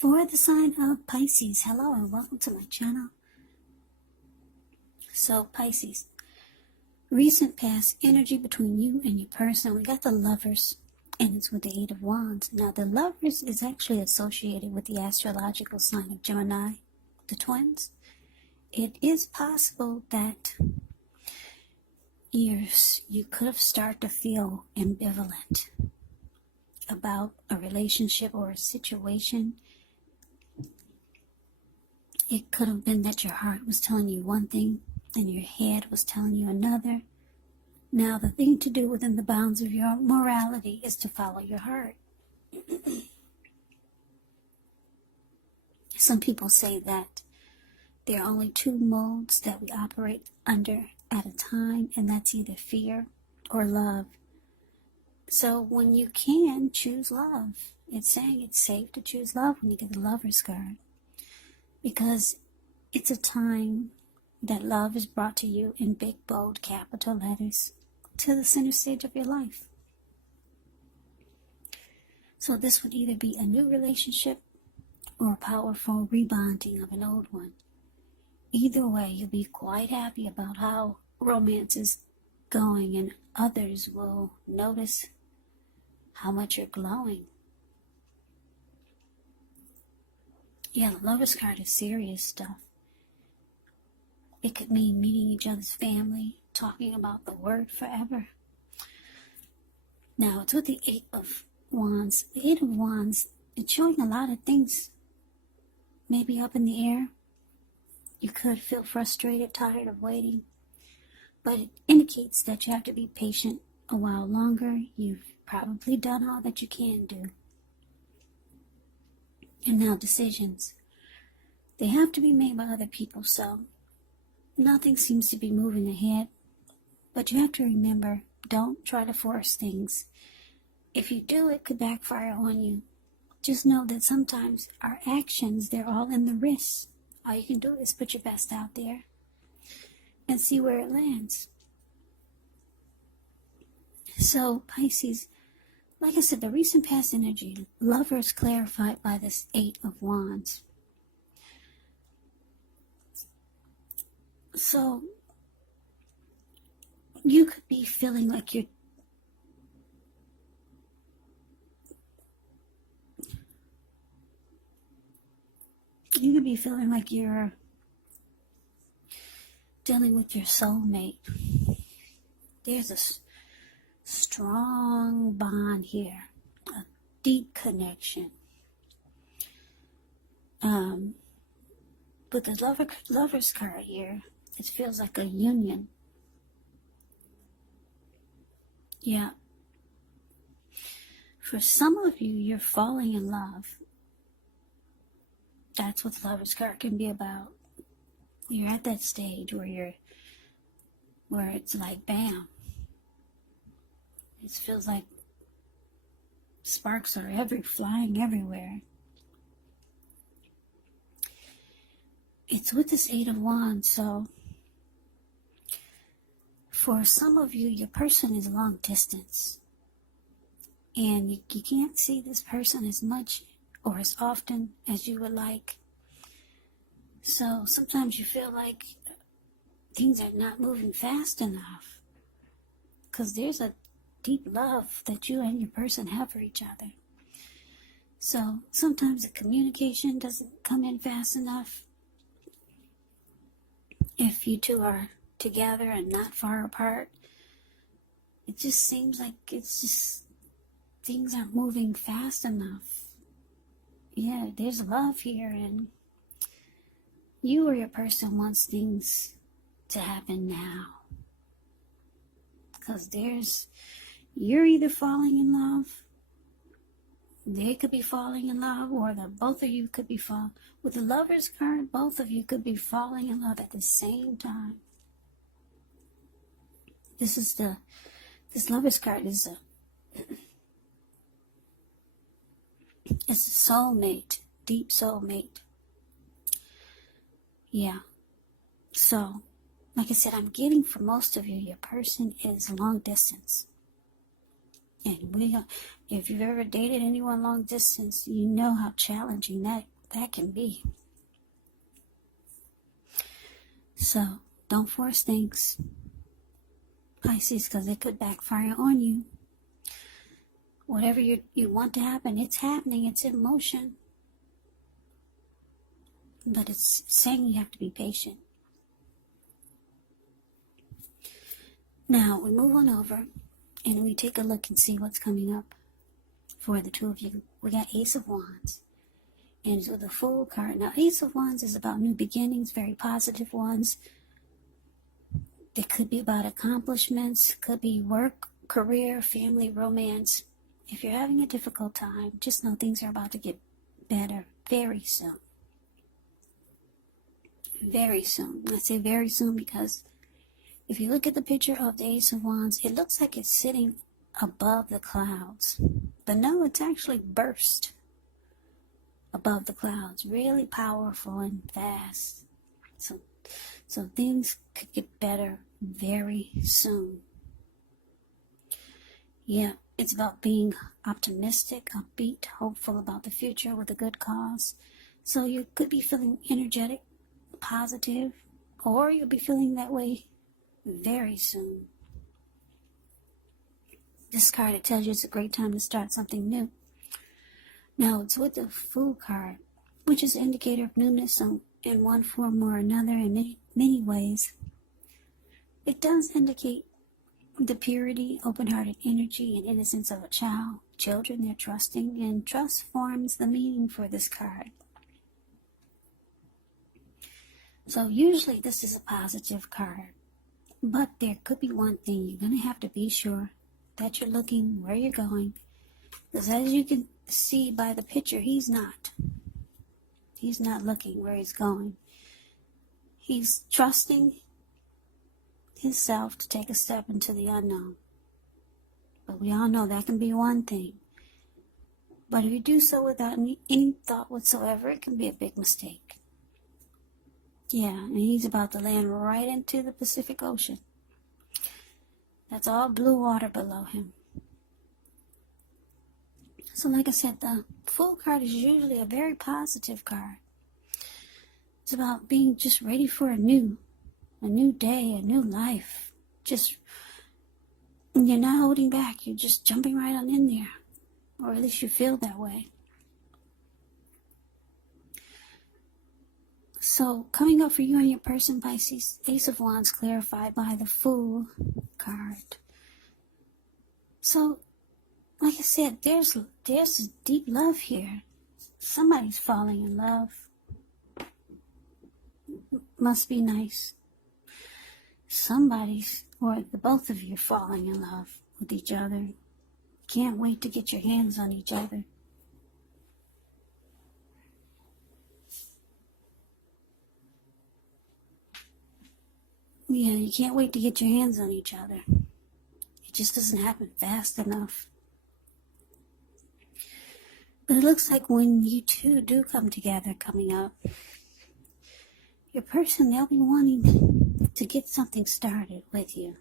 For the sign of Pisces, hello and welcome to my channel. So Pisces, recent past energy between you and your person. We got the Lovers, and it's with the Eight of Wands. Now the Lovers is actually associated with the astrological sign of Gemini, the twins. It is possible that you could have started to feel ambivalent about a relationship or a situation. It could have been that your heart was telling you one thing and your head was telling you another. Now, the thing to do within the bounds of your morality is to follow your heart. Some people say that there are only two modes that we operate under at a time, and that's either fear or love. So when you can, choose love. It's saying it's safe to choose love when you get the Lover's card, because it's a time that love is brought to you in big, bold, capital letters to the center stage of your life. So this would either be a new relationship or a powerful rebonding of an old one. Either way, you'll be quite happy about how romance is going, and others will notice how much you're glowing. Yeah, the Lover's card is serious stuff. It could mean meeting each other's family, talking about the word forever. Now, it's with the Eight of Wands. The Eight of Wands, it's showing a lot of things maybe up in the air. You could feel frustrated, tired of waiting, but it indicates that you have to be patient a while longer. You've probably done all that you can do. And now decisions. They have to be made by other people, so nothing seems to be moving ahead. But you have to remember, don't try to force things. If you do, it could backfire on you. Just know that sometimes our actions, they're all in the wrists. All you can do is put your best out there and see where it lands. So, Pisces, like I said, the recent past energy, Lovers clarified by this Eight of Wands. So, you could be feeling like you're dealing with your soulmate. There's a strong bond here, a deep connection. With the Lover's card here, it feels like a union. Yeah. For some of you, you're falling in love. That's what the Lover's card can be about. You're at that stage where it's like bam. It feels like sparks are flying everywhere. It's with this Eight of Wands, so for some of you, your person is long distance. And you can't see this person as much or as often as you would like. So sometimes you feel like things are not moving fast enough, because there's a deep love that you and your person have for each other. So sometimes the communication doesn't come in fast enough. If you two are together and not far apart, it just seems like things aren't moving fast enough. Yeah, there's love here, and you or your person wants things to happen now. Because you're either falling in love, they could be falling in love, or both of you could be falling. With the Lover's card, both of you could be falling in love at the same time. This Lover's card is it's a soulmate, deep soulmate. Yeah. So, like I said, I'm getting for most of you, your person is long distance. And if you've ever dated anyone long distance, you know how challenging that that can be. So don't force things, Pisces, because it could backfire on you. Whatever you want to happen, it's happening, it's in motion. But it's saying you have to be patient. Now, we move on over and we take a look and see what's coming up for the two of you. We got Ace of Wands. And it's with a Fool card. Now, Ace of Wands is about new beginnings, very positive ones. It could be about accomplishments, could be work, career, family, romance. If you're having a difficult time, just know things are about to get better very soon. Very soon. I say very soon because if you look at the picture of the Ace of Wands, it looks like it's sitting above the clouds. But no, it's actually burst above the clouds. Really powerful and fast. So things could get better very soon. Yeah, it's about being optimistic, upbeat, hopeful about the future with a good cause. So you could be feeling energetic, positive, or you'll be feeling that way very soon. This card, it tells you it's a great time to start something new. Now, it's with the Fool card, which is an indicator of newness in one form or another in many ways. It does indicate the purity, open-hearted energy, and innocence of a child. Children, they're trusting, and trust forms the meaning for this card. So usually this is a positive card, but there could be one thing. You're going to have to be sure that you're looking where you're going, because as you can see by the picture, he's not looking where he's going. He's trusting himself to take a step into the unknown. But we all know that can be one thing. But if you do so without any thought whatsoever, it can be a big mistake. Yeah, and he's about to land right into the Pacific Ocean. That's all blue water below him. So like I said, the Fool card is usually a very positive card. It's about being just ready for a new day, a new life. Just, you're not holding back. You're just jumping right on in there. Or at least you feel that way. So, coming up for you and your person, Pisces, Ace of Wands clarified by the Fool card. So, like I said, there's a deep love here. Somebody's falling in love. Must be nice. Somebody's, or the both of you, are falling in love with each other. Can't wait to get your hands on each other. Yeah, you can't wait to get your hands on each other. It just doesn't happen fast enough. But it looks like when you two do come together coming up, your person, they'll be wanting to get something started with you.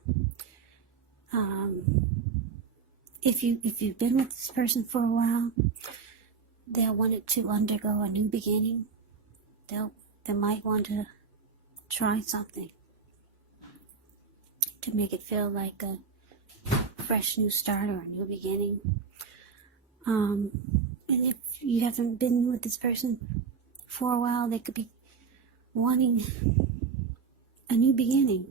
If you've been with this person for a while, they'll want it to undergo a new beginning. They might want to try something to make it feel like a fresh new start or a new beginning. And if you haven't been with this person for a while, they could be wanting a new beginning.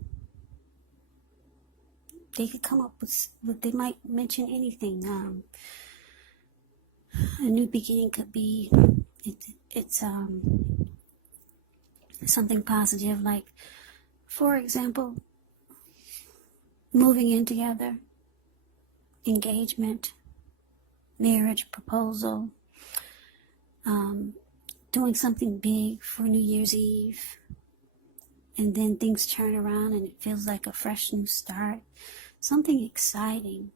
They could come up with they might mention anything. A new beginning could be it's something positive, like, for example, moving in together, engagement, marriage proposal, doing something big for New Year's Eve, and then things turn around and it feels like a fresh new start, something exciting.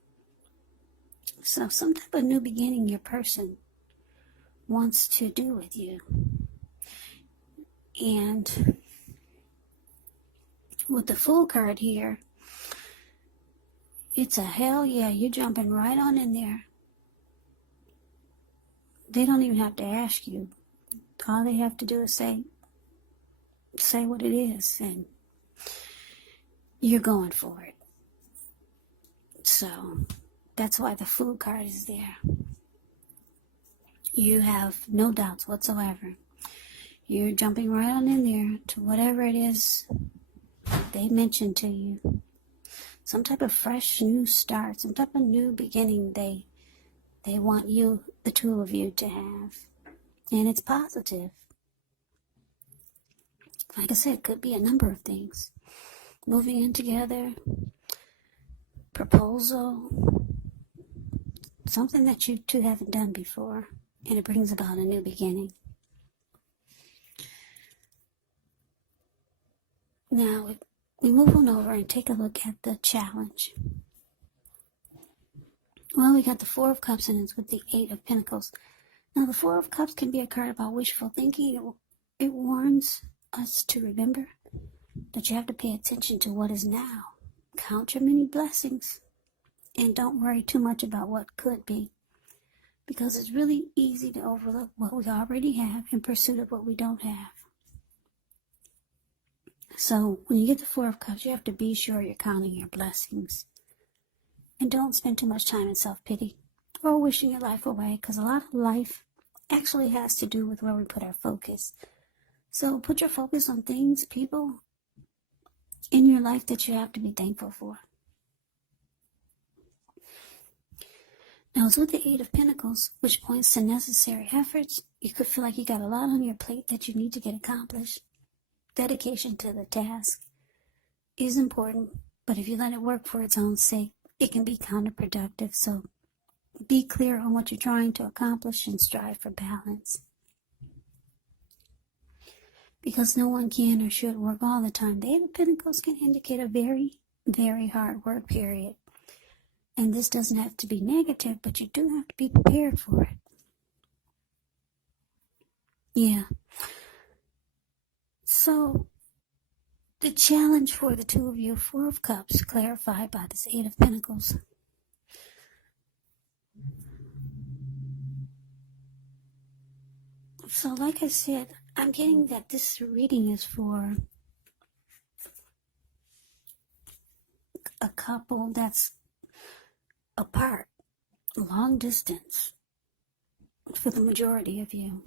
So some type of new beginning your person wants to do with you. And with the Fool card here, it's a hell yeah, you're jumping right on in there. They don't even have to ask you. All they have to do is say what it is, and you're going for it. So that's why the Fool card is there. You have no doubts whatsoever. You're jumping right on in there to whatever it is they mentioned to you. Some type of fresh new start, some type of new beginning they want you, the two of you, to have. And it's positive. Like I said, it could be a number of things. Moving in together, proposal, something that you two haven't done before, and it brings about a new beginning. Now, we move on over and take a look at the challenge. Well, we got the Four of Cups, and it's with the Eight of Pentacles. Now, the Four of Cups can be a card about wishful thinking. It warns us to remember that you have to pay attention to what is now. Count your many blessings, and don't worry too much about what could be, because it's really easy to overlook what we already have in pursuit of what we don't have. So when you get the Four of Cups, you have to be sure you're counting your blessings. And don't spend too much time in self-pity or wishing your life away, because a lot of life actually has to do with where we put our focus. So put your focus on things, people in your life that you have to be thankful for. Now, it's with the Eight of Pentacles, which points to necessary efforts. You could feel like you got a lot on your plate that you need to get accomplished. Dedication to the task is important, but if you let it work for its own sake, it can be counterproductive. So be clear on what you're trying to accomplish and strive for balance. Because no one can or should work all the time. The Eight of Pentacles can indicate a very, very hard work period. And this doesn't have to be negative, but you do have to be prepared for it. Yeah. So, the challenge for the two of you, Four of Cups, clarified by this Eight of Pentacles. So, like I said, I'm getting that this reading is for a couple that's apart, long distance, for the majority of you.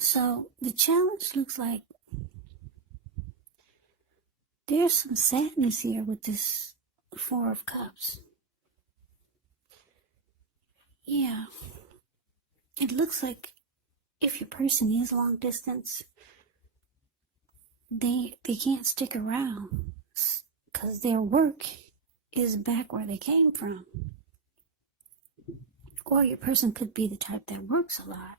So the challenge looks like there's some sadness here with this Four of Cups. Yeah, it looks like if your person is long distance, they can't stick around because their work is back where they came from. Or your person could be the type that works a lot.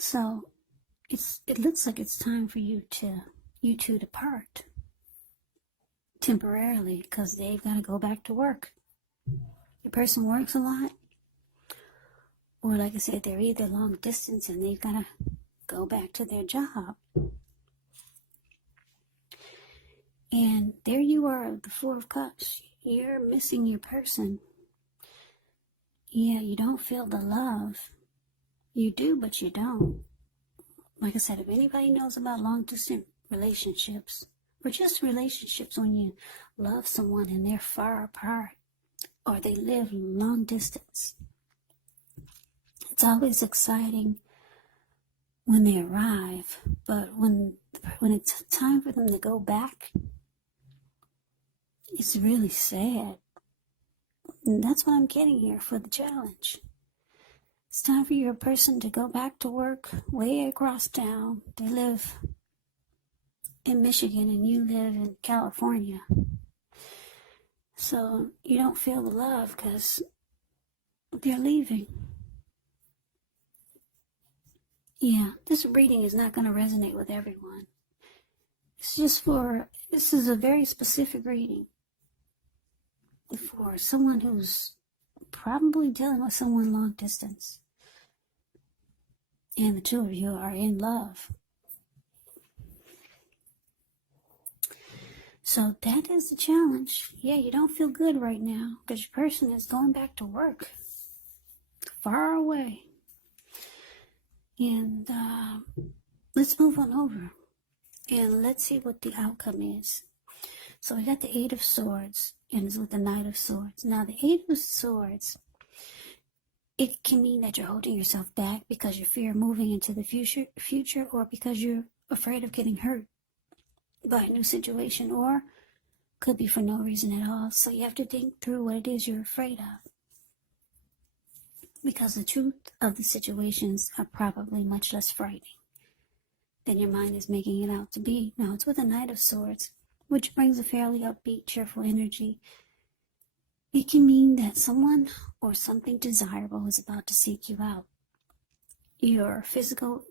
So it looks like it's time for you two to part temporarily, because they've got to go back to work. Your person works a lot, or like I said, they're either long distance and they've got to go back to their job. And there you are, the Four of Cups. You're missing your person. Yeah, you don't feel the love. You do, but you don't. Like I said, if anybody knows about long-distance relationships, or just relationships when you love someone and they're far apart, or they live long distance, it's always exciting when they arrive, but when it's time for them to go back, it's really sad. And that's what I'm getting here for the challenge. It's time for your person to go back to work way across town. They live in Michigan and you live in California. So you don't feel the love because they're leaving. Yeah, this reading is not going to resonate with everyone. This is a very specific reading for someone who's probably dealing with someone long distance. And the two of you are in love. So that is the challenge. Yeah, you don't feel good right now because your person is going back to work far away. And let's move on over and let's see what the outcome is. So we got the Eight of Swords and it's with the Knight of Swords. Now the Eight of Swords, it can mean that you're holding yourself back because you fear moving into the future, or because you're afraid of getting hurt by a new situation, or could be for no reason at all. So you have to think through what it is you're afraid of, because the truth of the situations are probably much less frightening than your mind is making it out to be. Now it's with a Knight of Swords, which brings a fairly upbeat, cheerful energy. It can mean that someone or something desirable is about to seek you out. Your physical,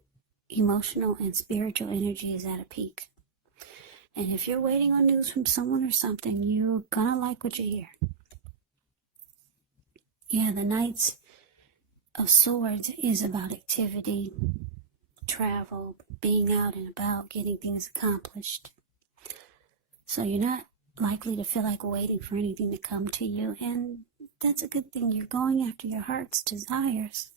emotional, and spiritual energy is at a peak. And if you're waiting on news from someone or something, you're gonna like what you hear. Yeah, the Knights of Swords is about activity, travel, being out and about, getting things accomplished. So you're not likely to feel like waiting for anything to come to you, and that's a good thing. You're going after your heart's desires.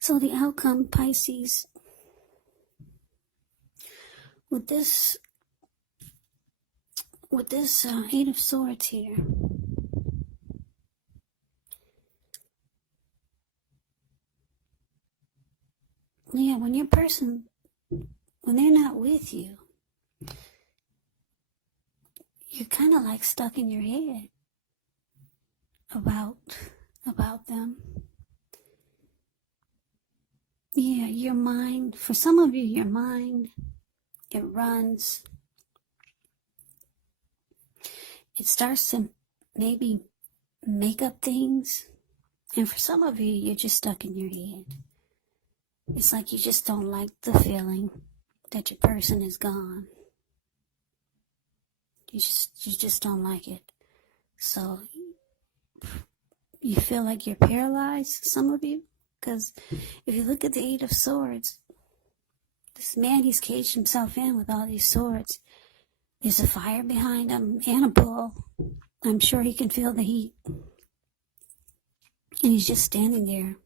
So the outcome, Pisces, with this Eight of Swords here, yeah, when your person, when they're not with you, you're kind of like stuck in your head about them. Yeah, your mind, for some of you, your mind, it runs. It starts to maybe make up things. And for some of you, you're just stuck in your head. It's like you just don't like the feeling that your person is gone. You just don't like it. So you feel like you're paralyzed, some of you. Because if you look at the Eight of Swords, this man, he's caged himself in with all these swords. There's a fire behind him and a bull. I'm sure he can feel the heat. And he's just standing there.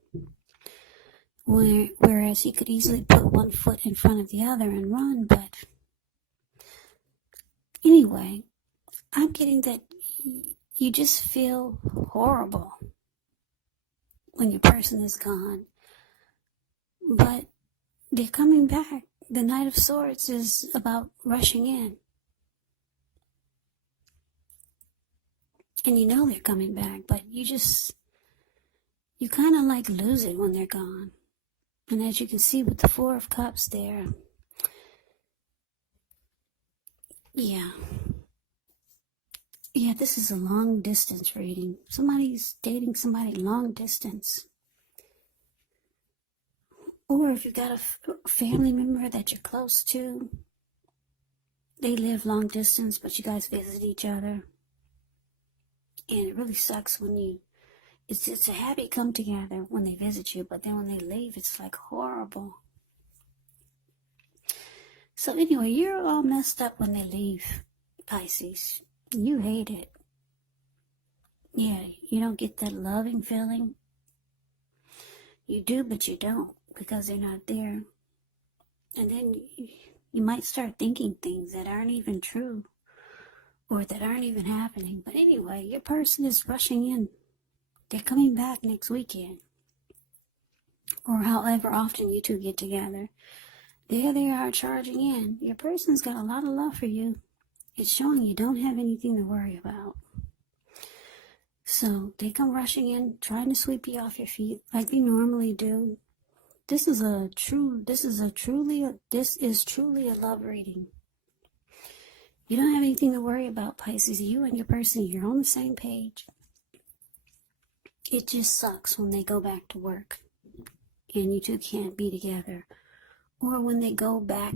Whereas he could easily put one foot in front of the other and run. But anyway, I'm getting that you just feel horrible when your person is gone. But they're coming back. The Knight of Swords is about rushing in. And you know they're coming back, but you kind of like lose it when they're gone. And as you can see with the Four of Cups there, yeah, this is a long distance reading. Somebody's dating somebody long distance. Or if you've got a family member that you're close to, they live long distance, but you guys visit each other. And it really sucks when it's a happy come together when they visit you, but then when they leave, it's like horrible. So anyway, you're all messed up when they leave, Pisces. You hate it. Yeah, you don't get that loving feeling. You do, but you don't, because they're not there. And then you might start thinking things that aren't even true, or that aren't even happening. But anyway, your person is rushing in. They're coming back next weekend, or however often you two get together. There they are charging in. Your person's got a lot of love for you. It's showing you don't have anything to worry about. So they come rushing in, trying to sweep you off your feet like they normally do. This is truly a love reading. You don't have anything to worry about, Pisces. You and your person, you're on the same page. It just sucks when they go back to work and you two can't be together. Or when they go back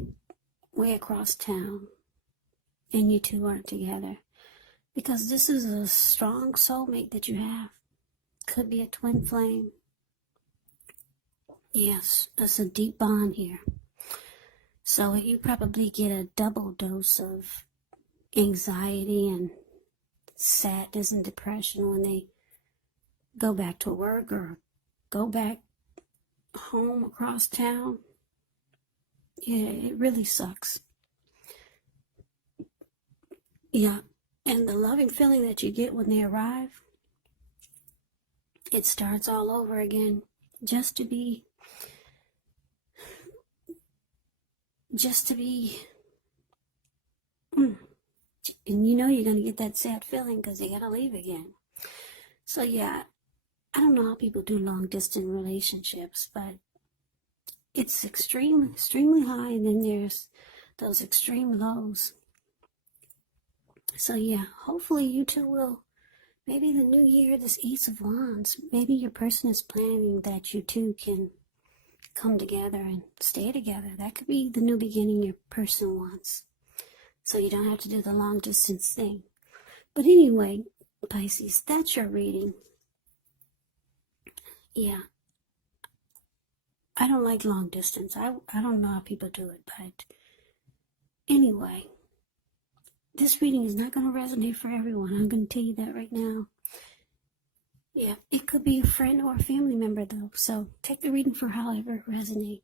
way across town and you two aren't together. Because this is a strong soulmate that you have. Could be a twin flame. Yes, that's a deep bond here. So you probably get a double dose of anxiety and sadness and depression when they go back to work or go back home across town. Yeah, it really sucks. Yeah, and the loving feeling that you get when they arrive, it starts all over again, just to be, and you know you're going to get that sad feeling because they got to leave again. So yeah, I don't know how people do long distance relationships, but it's extremely high, and then there's those extreme lows. So yeah, hopefully you two will, maybe the new year, this Ace of Wands, maybe your person is planning that you two can come together and stay together. That could be the new beginning your person wants. So you don't have to do the long distance thing. But anyway, Pisces, that's your reading. Yeah. I don't like long distance. I don't know how people do it, but anyway, this reading is not going to resonate for everyone. I'm going to tell you that right now. Yeah, it could be a friend or a family member though. So take the reading for however it resonates.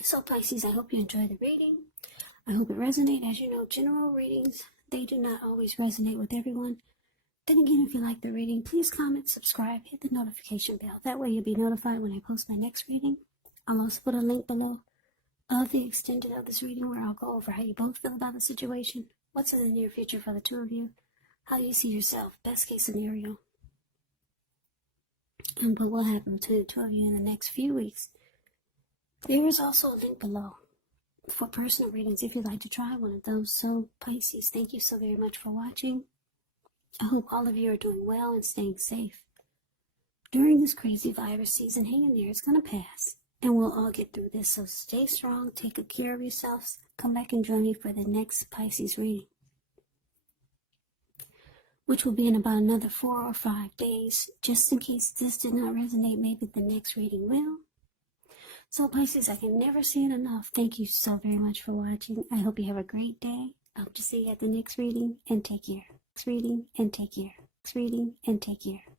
So Pisces, I hope you enjoy the reading. I hope it resonates. As you know, general readings, they do not always resonate with everyone. Then again, if you like the reading, please comment, subscribe, hit the notification bell. That way you'll be notified when I post my next reading. I'll also put a link below of the extended of this reading where I'll go over how you both feel about the situation, what's in the near future for the two of you, how you see yourself, best case scenario, and what will happen between the two of you in the next few weeks. There is also a link below for personal readings if you'd like to try one of those. So Pisces, thank you so very much for watching. I hope all of you are doing well and staying safe during this crazy virus season. Hang in there, it's going to pass, and we'll all get through this. So stay strong, take good care of yourselves. Come back and join me for the next Pisces reading, which will be in about another 4 or 5 days. Just in case this did not resonate, maybe the next reading will. So Pisces, I can never say it enough. Thank you so very much for watching. I hope you have a great day. I hope to see you at the next reading, and take care. Next reading, and take care. Next reading, and take care.